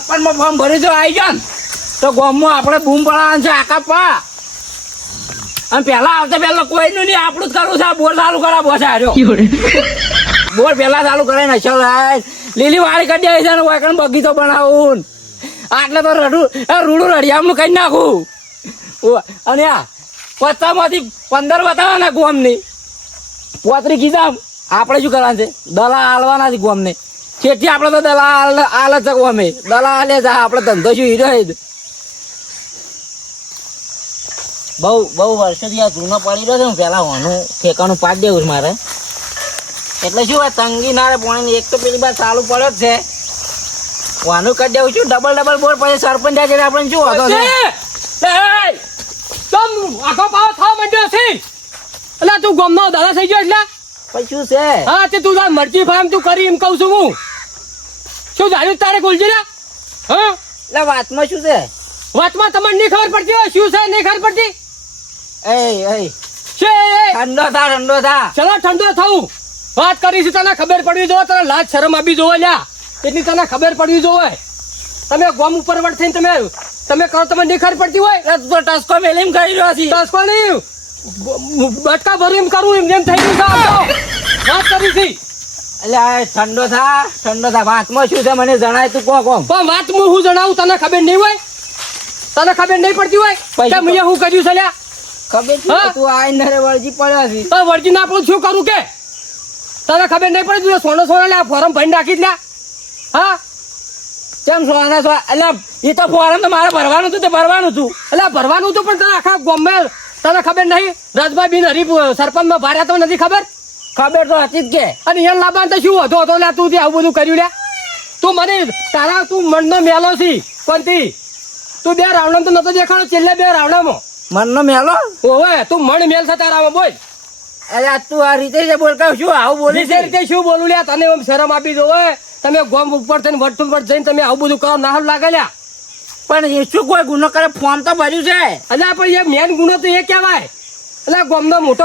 સરપંચમાં form ભરી જો આવી ગયો ને તો ગામમાં આપણે બૂમ પડાવવાનું છે આકા પા. અને પેલા આવતા પેલા કોઈનું નહીં, આપણું જ કરવું છે. બોર ચાલુ કરા બોસ આવ્યો. બોર પેલા ચાલુ કરે ને ચલ લીલી વાળી કરી દે છે ને વાયકણ બગીચો બનાવું. આટલે તો રૂડું રડિયામનું કરી નાખું. અને આ 50માંથી 15 બતાવવાના ગોમની 35 કીધા. આપણે શું કરવાનું છે? દલા હાલવાના છે ગોમને. છેઠી આપણે તો દલા હાલ જ ગોમે દલા હાલે જા. આપણે ધંધો શું હીરો બહુ વર્ષોથી આ જૂનો પડી રહ્યો છે ને. પેલા હોનું ઠેકાણું પાડી દેવું છે મારે. એટલે શું હોય તંગી ના પાણી એક તો પેલી બાર ચાલુ પડ્યો જ છે. વાનું કરી દેવું છું ડબલ બોર. પછી સરપંચ જાય આપણે શું હતો આખો પાવ થવા માંડ્યો છે. એટલે તું ગોમનો દાદા થઈ ગયો એટલે પછી શું છે? હા તે તું મરચી ફાર્મ તું કરી એમ કઉ છું હું. શું જાણ્યું તારે ગુલજી ને? હા એટલે વાતમાં શું છે? વાતમાં તમને નહીં ખબર પડતી હોય શું છે નહીં ખબર પડતી. ઠંડો થા. ચલો ઠંડો થવું. વાત કરી છે તને ખબર પડવી જોવે. તને લાજ શરમ આપી જોવે લ્યા. એટલી તને ખબર પડવી જોવે. તમે ગોમ ઉપર વટ થઈને તમે કરો તમને નહીં ખબર પડતી હોય. ટસકો મેલીમ કરી રહ્યો છે. ટસકો નહીં બટકા ભરું એમ કરું એમ થઈ ગયું. વાત કરી છે એટલે ઠંડો થા. વાતમાં શું છે મને જણાય તું કોમ પણ વાત હું જણાવું તને ખબર નહીં હોય. તને ખબર નહીં પડતી હોય મેં શું કર્યું છે લ્યા? ખબર છે તું આઈને વળજી પડ્યા છે. તો વળજી ના પડું શું કરું કે તને ખબર નહીં પડે? તું સોનો લ્યા ફોરમ ભરી નાખી જ લ્યા. હા કેમ સોના એટલે એ તો ફોરમ તો મારે ભરવાનું હતું. તે ભરવાનું હતું એટલે ભરવાનું હતું પણ તને આખા ગમે તને ખબર નહીં? રાજભાઈ બિન હરીફ સરપંચ માં ભાર્યા તો નથી ખબર? ખબર તો હતી જ કે. અને અહીંયા લાવવા તો શું હતો લ્યા? તું આવું બધું કર્યું લ્યા. તું મને તારા તું મનનો મેલો છી કોનથી? તું 2 રાવણ તો નતો દેખાડો છેલ્લે 2 રાવણામાં મનનો મેલો. ઓવે તું મણ મેલ છે તારામાં બોલ. અરે તું આ રીતે બોલ શું આવું બોલી બીજી રીતે શું બોલું લ્યા? તને એમ શરમ આપી દો હોય. તમે ગોમ ઉપર થઈને વટું પર જઈને તમે આવું બધું કરો ના લાગે લ્યા. પણ એ શું કોઈ ગુનો કરે? ફોર્મ તો ભર્યું છે. અલ્યા પણ એ મેન ગુનો તો એ કહેવાય. એટલે ગોમનો મોટો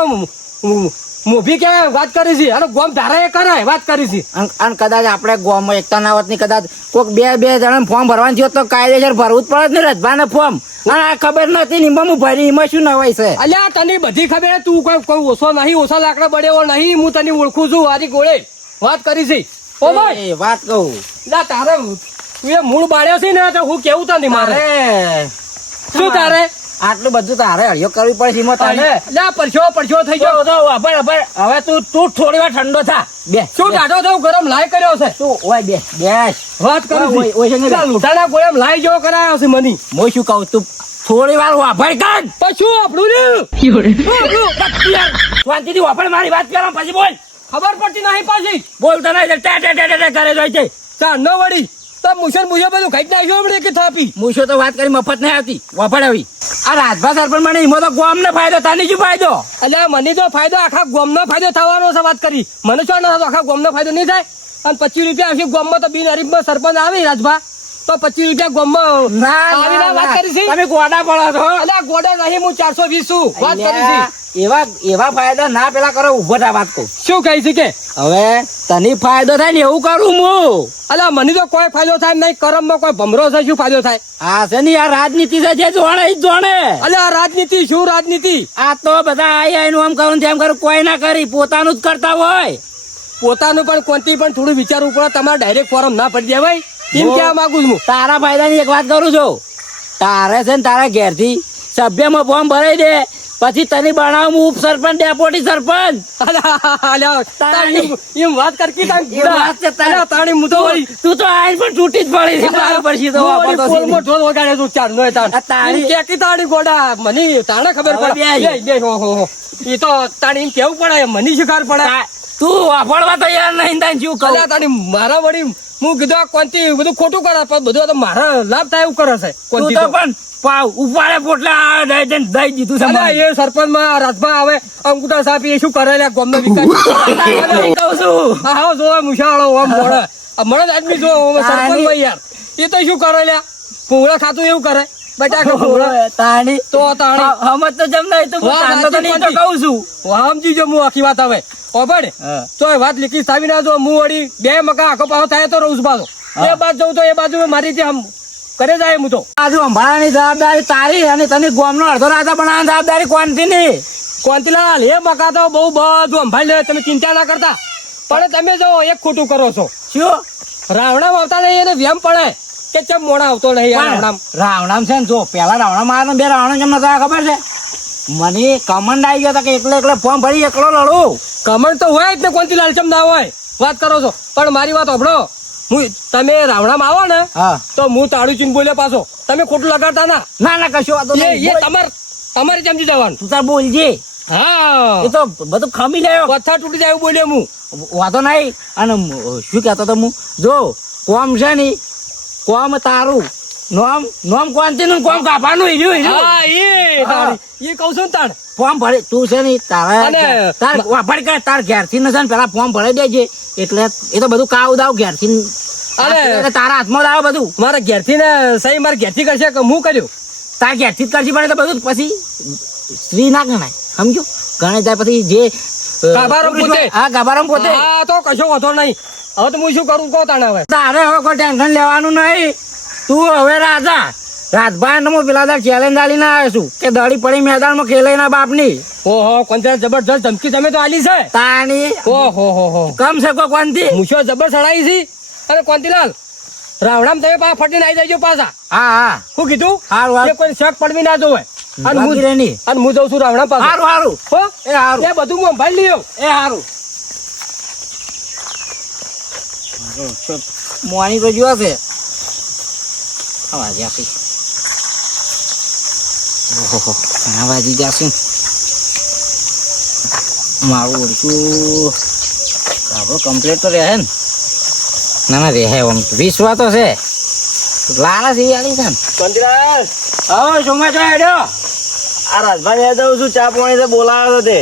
મોભી કહેવાય વાત કરી છે. અને ગોમ ધારા એ કરાય વાત કરી છે. અને કદાચ આપણે ગોમમાં એકતા ના હોત ની કદાચ કોઈક બે જણા ફોર્મ ભરવાનું થયું તો કાયદેસર ભરવું જ પડે ને રજભાને ફોર્મ. અને આ ખબર નથી ને હું ભરી એમાં શું નવાય છે? અલ્યા તને બધી ખબર. તું કોઈ ઓછો નહીં, ઓછા લાકડા બળેવો નહીં. હું તને ઓળખું છું. આરી ગોળે વાત કરી છે. ઓ ભાઈ વાત કહું તારે તું એ મૂળ બાળ્યો છે ને તો હું કેવું તને મારે શું તારે આટલું બધું તારે હળિયો કરવી પડે એમાં તારે પરછો થઈ ગયો. હવે તું થોડી વાર ઠંડો થા. બે શું ટાઢો થયું? ગરમ લાઈ કર્યો છે તું ઓય બેસ વાત કરું લૂંટાના ગોળામ લાઈ જેવો કરાયો છે મને. હું શું કહું તું થોડી વાર વાપર કર. પછી આપણું શાંતિથી વાપર. મારી વાત કરો પછી બોલ. ખબર પડતી નહીં પાછી બોલતા નહીં કરે જાય છે. ચાર ન વળી તો મુસલ બધું ખાઈ નાખ્યો હમણાં કે થાપી. મૂછો તો વાત કરી મફત નહીં આવતી. વાપર આવી આ રાજભા સરપંચ મને એમાં તો ગોમ ને ફાયદો તને શું ફાયદો? એટલે મને તો ફાયદો આખા ગોમ નો ફાયદો થવાનો છે. વાત કરી મને શું ના આખા ગોમ નો ફાયદો નહીં થાય. અને 25 રૂપિયા આવશે ગોમ માં તો બિન હરીફ સરપંચ આવે રાજભા તો 25 રૂપિયા ગોમ માં વાત કરી છે. તમે ગોડા પડો છો. એટલે ગોડા નહીં હું 420 છું. વાત કરી છે એવા ફાયદા ના પેલા કરો. ઉભો થા વાત કહું શું કહી છે કે હવે તને ફાયદો થાય ને એવું કરું હું. અલા મને તો કોઈ ફાયદો થાય નહીં. કરમ માં કોઈ ભમરો છે શું ફાયદો થાય? આ છે ને આ રાજનીતિ છે જે જોણે જ જોણે. અલે આ રાજનીતિ શું રાજનીતિ? આ તો બધા આઈ આમ કરું તેમ કરું કોઈ ના કરી પોતાનું જ કરતા હોય. પોતાનું પણ કોનથી પણ થોડું વિચારવું પડે. તમારે ડાયરેક્ટ ફોરમ ના પડી જાય ભાઈ. એમ કહેવા માંગુ છું. તારા ફાયદા ની એક વાત કરું છું. તારે છે ને તારા ઘેરથી સભ્યમાં ફોર્મ ભરાઈ દે પછી તને બનાવું ઉપ સરપંચ ડેપોટી સરપંચ. એમ વાત કરકી તાણી હું તો તું તો આઈ પણ તૂટી જ પડી છે. પછી તો ઢોલ વગાડે તું ચાર નો તાણી ગોડા મને તાણે ખબર પડે. એ તો તાણી એમ કેવું પડે મને શિકાર પડે. તું વાપરવા તૈયાર નહીં તાણી શું કહું? તાણી મારા વળી હું કીધું કોનથી બધું ખોટું કરે પણ બધું મારા લાભ થાય એવું કરે છે. કોનથી તો પણ ઉપાડે પોટલા દઈ દીધું છે. એ સરપંચ માં રાજભા આવે અંકુટા સાપી એ શું કરે ગોમ નો વિકાસ કહું છું. હા જોવા મુશાળો આમ મળે મળે આદમી જો સરપંચ માં યાર એ તો શું કરે લ્યા ભૂંગળા ખાતું એવું કરે બટાકા ભૂંગળા તાણી તો તાણી હમત તો જમ નહીં તું કહું છું. સમજી જો હું આખી વાત આવે ઓબડ તો વાત લીકી થાવી ના જો હું વળી 2 મકા આખો પાછો થાય તો રહું છું પાછો હા. એ બાજુ જવું તો એ બાજુ મારી રીતે આમ કરે જાય હું તો આજુ અંભાળાની જવાબદારી તારી અને તને ગોમનો અડધો રાજા બનાવવાની જવાબદારી કોણથી નહીં. કોંતીલાલ એ બકા તો બહુ બધું સંભાળી લે તમે ચિંતા ના કરતા પણ તમે જો એક ખોટું કરો છો શું રાવણામ આવતા નહીં એને વેમ પડે કે ચમ મોડા આવતો નહીં આ રાવણામ રાવણામ છે ને જો પેલા રાવણામ આવ્યા ને બે રાવણ કેમ નતા ખબર છે મને કમંડ આવી ગયો હતો કે એકલે ફોર્મ ભરી એકલો લડું. કમળ તો હોય જ ને કોંતીલાલ ચમ ના હોય વાત કરો છો પણ મારી વાત સાંભળો હું તમે રાવણામ આવો ને હા તો હું તાળું ચીન બોલ્યો પાછો તમે ખોટું લગાડતા ના ના ના કશું વાંધો એ નહીં. તમારે સમજી જવાનું તું તાર બોલજે હા એ તો બધું ખમી લેવો પથ્થર તૂટી જાય એવું બોલ્યો હું વાંધો નહીં. અને શું કહેતો હતો હું જો કોમ છે ને કોમ તારું નોમ નોમ કોણથી નું કોમ કાપાનું હા હા. એ કહું છું ને તાણ ફોર્મ ભરે તું છે ને અને- તાર વાપર કર તાર ઘેરથી ને છે ને પેલા ફોર્મ ભરાઈ દેજે એટલે એ તો બધું કાવ દાવ ઘેરથી અને- તારા હાથમાં આવે બધું મારા ઘેરથી ને સહી મારા ઘેરથી કરશે કે હું કર્યું તાર ઘેરથી જ કરશી પણ એ તો બધું પછી સ્ત્રી ના ગણાય સમજો ગણાય જાય પછી જે ગાભારામ પોતે. હા ગાભારામ પોતે હા તો કશો વાંધો નહીં હવે તો હું શું કરું કહો તાણે હવે તારે હવે કોઈ ટેન્શન લેવાનું નહીં તું હવે રાજા રાજભાઈ ને હું પેલા ચેલેન્જ આલી ના આવ્યો છું કે દડી પડી મેદાનમાં ખેલે ના બાપની ઓહો કોંતીલાલ જબરજસ્ત ધમકી તમે તો આલી છે તાની ઓહો હો હો કમ છે કોઈ કોનથી મૂછો જબર સડાઈ છે અને કોંતીલાલ રાવણામ તમે પાછા ફટીને આવી જજો પાછા હા હા શું કીધું હારું એ કોઈ શક પડવી ના જોવે અને હું બાકી રહી. અને હું જઉં છું રાવણામ પાછા હારું હારું હો એ હારું એ બધું હું સંભાળી લ્યો એ હારું મોની તો જોવા છે અવાજ આપી ઓહો ઘણા વાજી જશે મારું ઓળખું આપણો કમ્પ્લીટ તો રહે ને ના ના રહે આમ વિશ્વા તો છે લાલા છે આલી છે ને કંદરાજ હવે સોમા છો હેડ્યો આ રાજભાઈ ને જઉં છું ચા પાણી તો બોલાવ્યો તે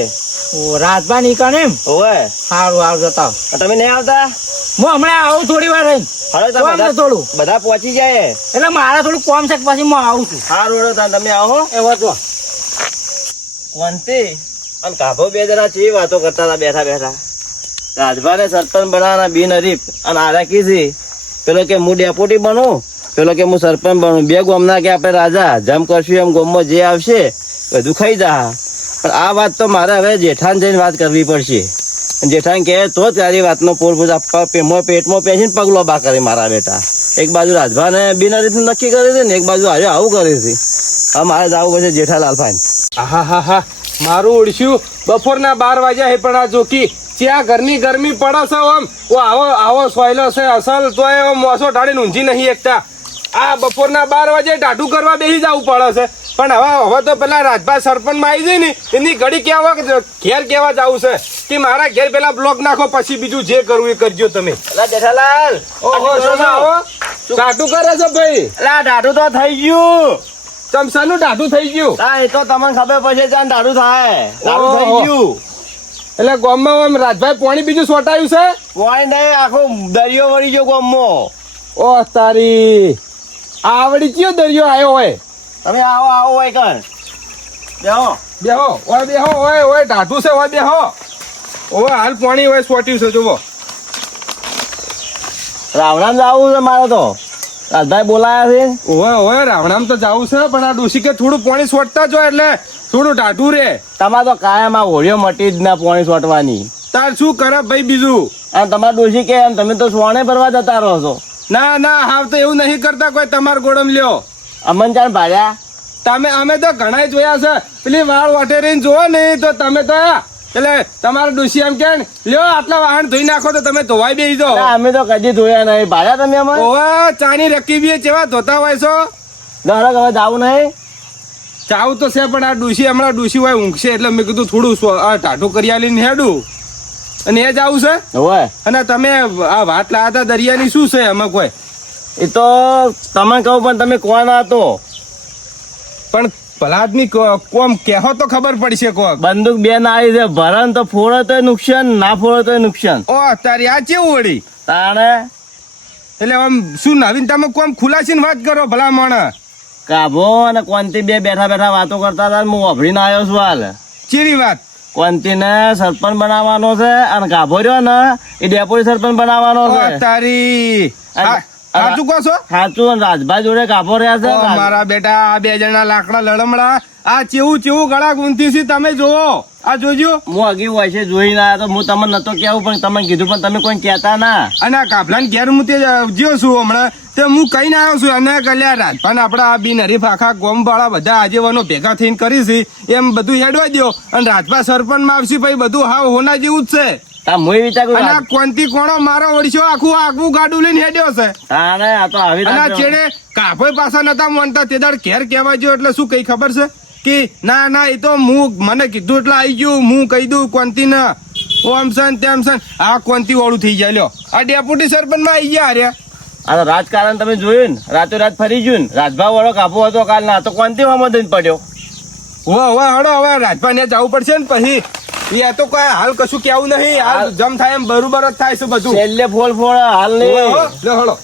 ઓ રાજભાઈ નીકળ એમ હોવે સારું હારું જતા તમે નહીં આવતા હું હમણાં આવું થોડી વાર રહીને હવે કોમ છે થોડું બધા પહોંચી જાય એટલે મારે થોડું કોમ છે પછી હું આવું છું સારું તમે આવો એ વાંચો વંતી અને કાભો બે જણા ચેવી વાતો કરતા હતા બેઠા બેઠા રાજભાને સરપંચ બનાવવાના બિનહરીફ અને આરા કીધી પેલો કે હું ડેપોટી બનું પેલો કે હું સરપંચ બનું બે ગોમના કે આપણે રાજા જેમ કરશું એમ ગોમમાં જે આવશે બધું ખાઈ જા પણ આ વાત તો મારે હવે જેઠાને જઈને વાત કરવી પડશે અને જેઠાને કહે તો જ તારી વાતનો પોલ આપવા પેટમાં પેસીને પગલો બા કરે મારા બેટા એક બાજુ રાજભાને બિનહરીફ નક્કી કરી છે ને એક બાજુ આજે આવું કરે છે હવે મારે જવું પડશે જેઠાલાલ ભાઈ હા હા હા મારું ઓળખ્યું બપોરના 12 વાગ્યા હે પણ આ જોકી ત્યાં ઘરની ગરમી પડે છે આમ ઓ આવો સોયલો છે અસલ તો એ મોસો ઢાળીને ઊંઘી નહીં એકતા આ બપોરના 12 વાગે ટાઢું કરવા બેસી જવું પડે છે પણ હવે તો પેલા રાજભાઈ સરપંચમાં આવી જાય ને એની ઘડી કેવા ઘેર કેવા જવું છે કે મારા ઘેર પેલા બ્લોક નાખો પછી બીજું જે કરવું એ કરજો તમે અલા જેઠાલાલ ઓહો શોભા, આવો. ટાઢું કરે છે ભાઈ અલા ઢાઢું તો થઈ ગયું ચમસાનું ટાઢું થઈ ગયું હા એ તો તમને ખબર પડશે ચાલ ઢાઢું થાય ઢાઢું થઈ ઓહો. ગયું એટલે ગામમાં આમ રાજભાઈ પાણી બીજું સોટાયું છે કોઈ નહીં આખો દરિયો વળી ગયો ગામમાં ઓ તારી આવડી કયો દરિયો આવ્યો હોય તમે આવો આવો હોય કણ બેહો બેહો ઓય ટાઢું છે ઓય બેહો ઓય હાલ પાણી હોય સોટ્યું છે જોવો રાવણામ જવું છે મારે તો રાજભાઈ બોલાયા છે ઓય રાવણામ તો જાવું છે પણ આ ડોશી કે થોડું પાણી સોટતા જો એટલે થોડું ટાઢું રે તમારે તો કાયમ આ હોળીઓ મટી જ ના પાણી છોટવાની તાર શું કરે ભાઈ બીજું અને તમારા ડોશી કે એમ તમે તો સોણે ભરવા જતા રહો છો ના હાવ તો એવું નહીં કરતા કોઈ તમાર ગોળમ લ્યો અમન ચાલ ભાડ્યા અમે તો ઘણા જોયા છે પેલી વાળ વાટે રહીને જોવો ને તો તમે તો એટલે તમારા ડોશી એમ કે લ્યો આટલા વાહન ધોઈ નાખો તો તમે ધોવાઈ બેસી દો ના, અમે તો કદી ધોયા નહીં ભાડ્યા તમે અમે ઓવા ચાની રકીબી કેવા ધોતા હોય છો દરક હવે જવું નહીં ચાવું તો છે પણ આ ડૂસી હમણાં ડૂસી હોય ઊંઘશે એટલે મેં કીધું થોડું આ ટાઢું કરી આલીને હેડું અને એ જ આવું છે હોય અને તમે આ વાત લાયા હતા દરિયાની શું છે એમાં કોઈ એ તો તમે કહું પણ તમે કોણ હતો પણ ભલાદની કોમ કહેવો તો ખબર પડશે કોક બંદૂક બે ના આવી છે ભરણ તો ફોડે તો નુકસાન ના ફોડે તો નુકસાન ઓ તારી આ કેવું વળી તાણે એટલે આમ શું નવીનતામાં કોમ ખુલાસીને વાત કરો ભલા માણસ કાભો અને કોંતી બે બેઠા બેઠા વાતો કરતા હતા હું વાપરીને આવ્યો છું હાલ ચેવી વાત કોંતી ને સરપંચ બનાવવાનો છે અને કાભો રહ્યો ને એ ડેપોટી સરપંચ બનાવવાનો ઓ છે તારી સાચું કહો છો સાચું અને રાજભાઈ જોડે કાપો રહ્યા છે ઓ, મારા બેટા આ 2 જણા લાકડા લડમડા આ ચેવું ગળા ગુંથી છે તમે જોવો આ જોજો. હું અગી હોય છે જોઈને આવ્યા તો હું તમને નતો કેવું પણ તમે કીધું પણ તમે કોઈ કહેતા ના. અને આ કાફલાને ઘેર હું તે જ્યો છું હમણાં તે હું કહીને આવ્યો છું અને કલ્યા રાજભાન આપડા આ બિનહરીફ આખા ગોમ વાળા બધા આગેવાનો ભેગા થઈને કરી છે એમ બધું હેડવા દો અને રાજભા સરપંચ માં આવશે પછી બધું હાવ હોના જેવું જ છે. તા મું વિચાર્યું અને આ કોનથી કોણો મારો ઓળશો આખું ગાડું લઈને હેડ્યો છે. તાણે આ તો આવી અને આ રાત ચેડે કાફોય પાછા નતા માનતા તે દાડ ઘેર કહેવા ગયો એટલે શું કઈ ખબર છે કે ના એ તો મને કીધું એટલે આવી ગયું હું કહી દઉં કોનથી ને ઓમ સન તેમ સન આ કોનથી વાળું થઈ જાય લ્યો આ ડેપ્યુટી સરપંચ માં આવી ગયા હાર્યા. આ રાજકારણ તમે જોયું ને રાતો રાત ફરી ગયું ને રાજભા વાળો કાપો હતો કાલ ના તો કોનથી વામો દઈને પડ્યો. હવે હડો હવે રાજભા ને જવું પડશે ને પછી એ તો કોઈ હાલ કશું કેવું નહીં હાલ જમ થાય એમ બરોબર જ થાય છે બધું છેલ્લે ફોડ હાલ હવે નહીં. લે હળો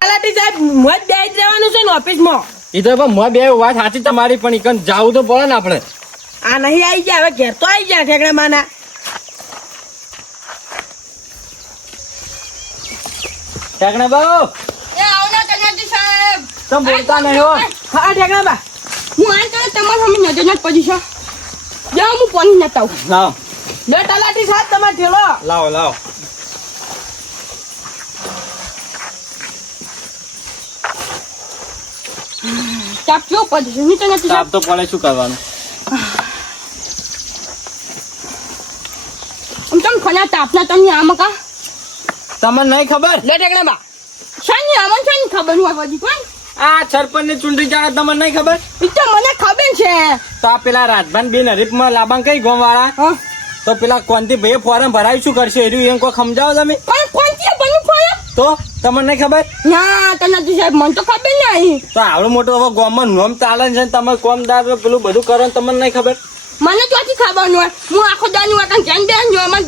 તલાટી સાહેબ મોજ બેસી જ રહેવાનું છે ને ઓફિસમાં. એ તો પણ મોં બે વાત સાચી તમારી પણ ઈકન જાવું તો પડે ને આપણે. આ નહીં આવી ગયા હવે ઘેર તો આવી ગયા ઠેકડા માના. ઠેકણા બાઉ એ આવના તનાજી સાહેબ તમે બોલતા નહીં હો. હા ઠેકડા બા. હું આ તો તમારા સામે નજર નથી પડી છે જાઓ હું પાણી નતા આવું લાવો લે તલાટી સાહેબ તમારે ઠેલો. લાવો ચાપ કેવો પડી છે નીચે નથી તાપ તો પડે શું કરવાનું. આમ તમે ખના તાપના તમને આમ કા તમને નહીં ખબર લે ઠેકડા બા. શાની આમ છે ને ખબર હોય બધી કોણ આ સરપંચ ની ચૂંટણી જાણે તમને નહીં ખબર. એ તો મને ખબર છે તો આ પેલા રાજભાન બિન હરીફમાં લાબાંગ કઈ ગોમ વાળા હા તો પેલા કોનથી ભાઈ ફોરમ ભરાય શું કરશે એમ કોઈ સમજાવો તમે. પણ કોણ છે બની ફોયા તો તમને નહીં ખબર. ના તનાજી સાહેબ મને તો ખબર નહીં તો આવડું મોટું હવે ગામમાં નોમ ચાલે છે ને તમે કોમદાર પેલું બધું કરો ને તમને નહીં ખબર. મને તો આથી ખબર ન હોય હું આખો દાની વાટન ધ્યાન બેન જો અમાર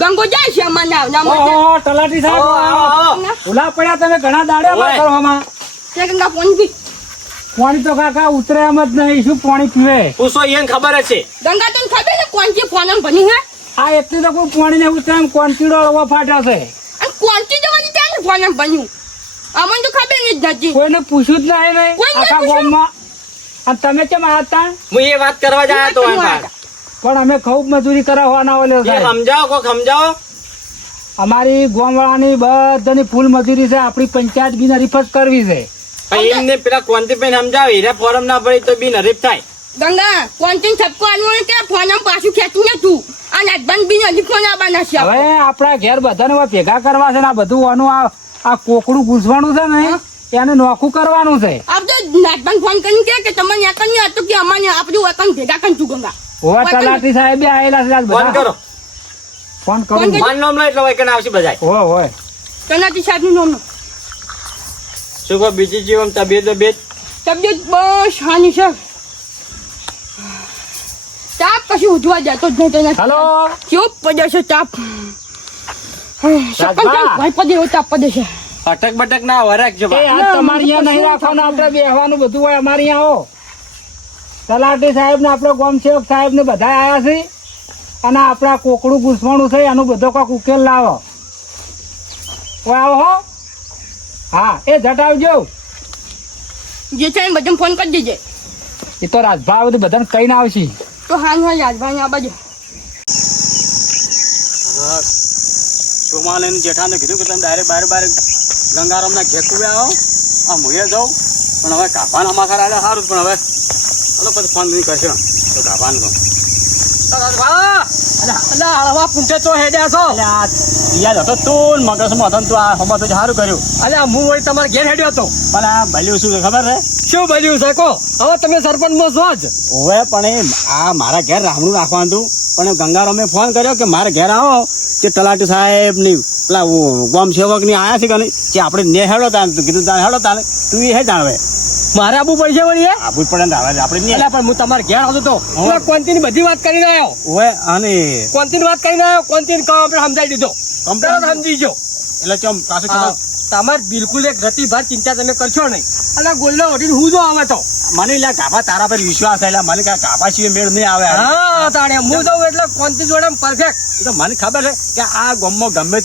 ગંગો જાય છે મને ના મને ઓહો તલાટી સાહેબ ઉલા પડ્યા તમે ઘણા દાડ્યા ઓય. કરવામાં. તે ગંગા ફોન બી પાણી તો કાકા ઉતરે એમ જ નહીં શું પાણી પીવે. પૂછો એને ખબર જ છે. ગંગા તને ખબર ને કોણ છે ફોન બની હે આ એટલી તો કોઈ પાણી ને ઉતરે એમ કોન્ટીડો હવા ફાટ્યા છે. અને કોણથી જવાની ત્યાં ફોન બન્યું અમને તો ખબર જ નથી કોઈને પૂછ્યું જ નહીં નહીં કોઈને આખા પૂછ્યું? ગામમાં. અને તમે કેમ આવ્યા હતા? હું એ વાત કરવા જ આવ્યો તો એમ વાત. પણ અમે ખૂબ મજૂરી કરાવવાના ઓલે એ સાહેબ. સમજાવો કોક સમજાવો. અમારી ગામવાળાની બધાની ફૂલ મજૂરી છે આપણી પંચાયત બિન હરીફ જ કરવી છે. પણ એમને પેલા કોનથી ભાઈ સમજાવો હીરા ફોરમ ના ભરી તો બિન હરીફ થાય. ગંગા કોણથી છપકો આનું કે ફોન પાછું ખેંચી નતું અને આજબાન બી નથી ફોન આવવાના છે હવે આપણા ઘેર બધાને હવે ભેગા કરવા છે ને આ બધું આનું આ કોકડું ઘૂસવાનું છે ને એને નોખું કરવાનું છે. આપ તો નાટબાન ફોન કરીને કે તમને યાદ નહીં હતું કે અમારે આપણું વતન ભેગા કરી તું ગંગા હવે તલાટી સાહેબ આયેલા છે આજ ફોન બધા. કરો. ફોન કરું ફોન કરી. ફોન નામ લો એટલે વૈકન આવશે બધાય. હોય તનાજી સાહેબ નું નામ શું કહો બીજી જીવન તબિયત તબિયત બસ હાની છે તાપ કશું ઉઠવા જતો જ નહીં તને હલો કેવું પડે છે તાપ ભાઈ પડે એવો તાપ પડે છે અટક બટક ના વરાક છે એ આ તમારે અહીંયા નહીં રાખવાનું આપણે બેહવાનું બધું હોય અમારે અહીંયા આવો. તલાટી સાહેબ ને આપણો ગામ સેવક સાહેબ ને બધા આયા છે અને આપણા કોકડું ઘૂસવાનું છે એનું બધો કોઈક ઉકેલ લાવો. ઓય આવો હો. હા એ જટાવજો. જે છે એને બધાને ફોન કરી દેજે એ તો રાજભા બધું બધાને કહીને આવશે. તો હા હા યાદભાઈ આ બાજુ ચોમાને જેઠાને કીધું કે તમે ડાયરેક્ટ બાર ગંગારામ ના ઘેર કુવે આવો આ મુએ જાઉં પણ હવે કાભાન અમાખર આલે સારું પણ હવે હલો પછી ફોન નહીં કરશે તો કાભાન તો હવા પૂંઠે તો હેડ્યા છો. યાદ હતો તું મગજમાં હતો તું આ હમણાં તો સારું કર્યું અલ્યા હું વળી તમારે ઘેર હેડ્યો હતો. પણ આ ભલ્યું શું છે ખબર છે શું બન્યું છે કહો. હવે તમે સરપંચ માં છો જ. ઓવે પણ આ મારા ઘેર રામણું રાખવાનું હતું પણ ગંગારામે ફોન કર્યો કે મારા ઘેર આવો કે તલાટી સાહેબ ની પેલા ગામ સેવક ની આયા છે કે નહીં કે આપણે ને હેડો તાન કીધું તાન હેડો તાને તું એ હે જાણવે મારે આપવું પડશે વળી. આબુ જ પડે ને આવે આપણે નહીં અલ્યા પણ હું તમારે ઘેર આવતો હતો પેલા કોન્તીની બધી વાત કરીને આવ્યો. ઓવે અને કોન્તીની વાત કરીને આવ્યો. કોન્તીને કામ આપણે સમજાવી દીધો. કમ્પ્લેટ સમજી ગયો. એટલે ચમ પાછું તમારે બિલકુલ એક ગતિભાર ચિંતા તમે કરશો નહીં. અને ગોલ્લો વટીને હું જો આવે તો મને લ્યા ગાભા તારા પર વિશ્વાસ છે લ્યા. મને કાંઈ ગાભા સિવાય મેળ નહીં આવે. હા તાણે હું જાઉં એટલે કોનથી જોડે પરફેક્ટ. એ તો મને ખબર છે કે આ ગામમાં ગમે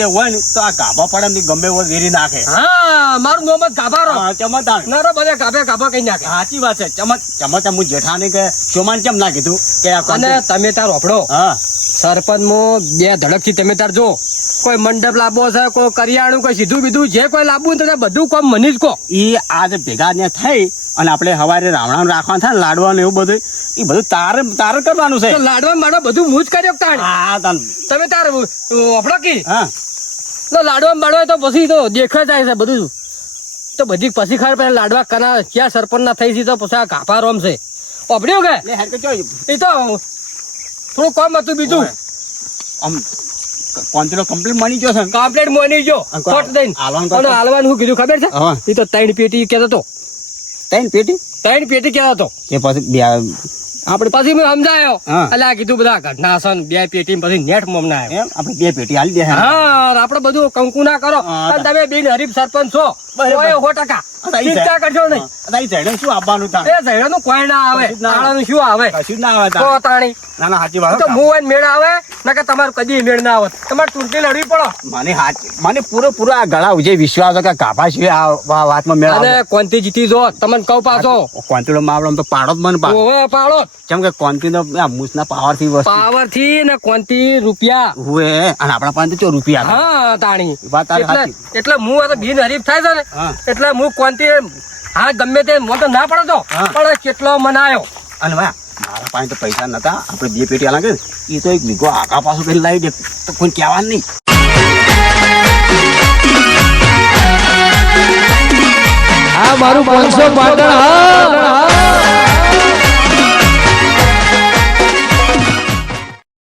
તે હોય ને તો આ ગાભા પડે ને ગમે એવો વેરી નાખે. હા મારું મોહમ્મદ ગાભારો હા, ચમત્કાર. નરો બધે ગાભા કઈ નાખે. સાચી વાત છે. ચમત્કાર હું જેઠાને કે ચોમાન કેમ ના કીધું કે આ અને તમે તાર રોપડો હા સરપંચ માં 2 ધડકથી તમે તાર જો કોઈ મંડપ લાવવો છે, કોઈ કરિયાણું, કોઈ સીધું બીધું જે કોઈ લાવવું તો બધું કોમ મને જ કહો. ઈ આજ ભેગા ને થઈ અને આપણે હવારે રાવણ રાખવાનું થાય ને લાડવાનું એવું બધું એ બધું તારે કરવાનું છે. તો લાડવા માડવા બધું હું જ કર્યો તાણ. હા તાન. તમે તાર રોપડો કી હા તો લાડવા બાડવા તો પછી તો દેખ જાય છે બધું. તો બધી પછી ખબર પડે લાડવા કના ક્યાં સરપંચ ના થઈ છે તો પછી આ ગાભા રોમ છે. ઓપડ્યું કે લે હેર કે જોઈ એ તો થોડું કામ હતું બીજું. આમ કોન્ટ્રો કમ્પ્લીટ મળી ગયો છે ને? કમ્પ્લેટ મોની જો ફોટ દઈને હાલવાનું અને હાલવાનું શું કીધું ખબર છે? હા. એ તો 3 પેટી કહેતો હતો. ત્રણ પેટી 3 પેટી કહેતો હતો. કે પછી બે આપણે પછી મેં સમજાયો હા. એટલે આ કીધું બધા ઘટના છે ને 2 પેટી પછી નેટ મમ ના આવ્યો. એમ આપણે બે પેટી હાલી દે. હા આપડે બધું કંકુ ના કરો. હા. અને તમે બિન હરીફ સરપંચ છો બરાબર. 100%. ચિંતા કરશો નહીં. તારી ચડે શું આપવાનું તાણ? એ ઝેડાનું કોઈ ના આવે, કશું જ ના આવે. આળાનું શું આવે? કશું જ ના આવે તો તાણ. તાણી ના ના સાચી વાત તો હો. હું હોય ને મેળ આવે ના કે તમારું કદી મેળ ના આવત. તમારે ચૂંટણી લડવી પડો. મને પૂરો આ ગળા ઉજે વિશ્વાસ છે કે ગાભા સિવાય આ વાતમાં મેળ અને આવે. કોનથી જીતી જો તમને કહું પાછો કોન્ટ્રો માવડો તો પાડો જ મને પાડો. ઓવે પાડો કેમ કે કોન્ટ્રો આ મૂસના પાવર થી વસ્તુ પાવર થી ને કોનથી રૂપિયા. હુએ અને આપણા પાસે તો રૂપિયા આવે. હા તાણી વાત તારી એટલે સાચી. એટલે હું આ તો બિન હરીફ થાય છે ને હા. એટલે હું કોનથી હા ગમે તે મને તો ના પડે તો હા. પણ કેટલો મનાયો. અને મારા પાસે તો પૈસા નતા. આપણે બે પેટી લાગે એ તો એક વીઘો આગા પાછું પેલી લાવી દે તો કોઈ કહેવાનું નહીં. આ મારું 500 પાટણ. હા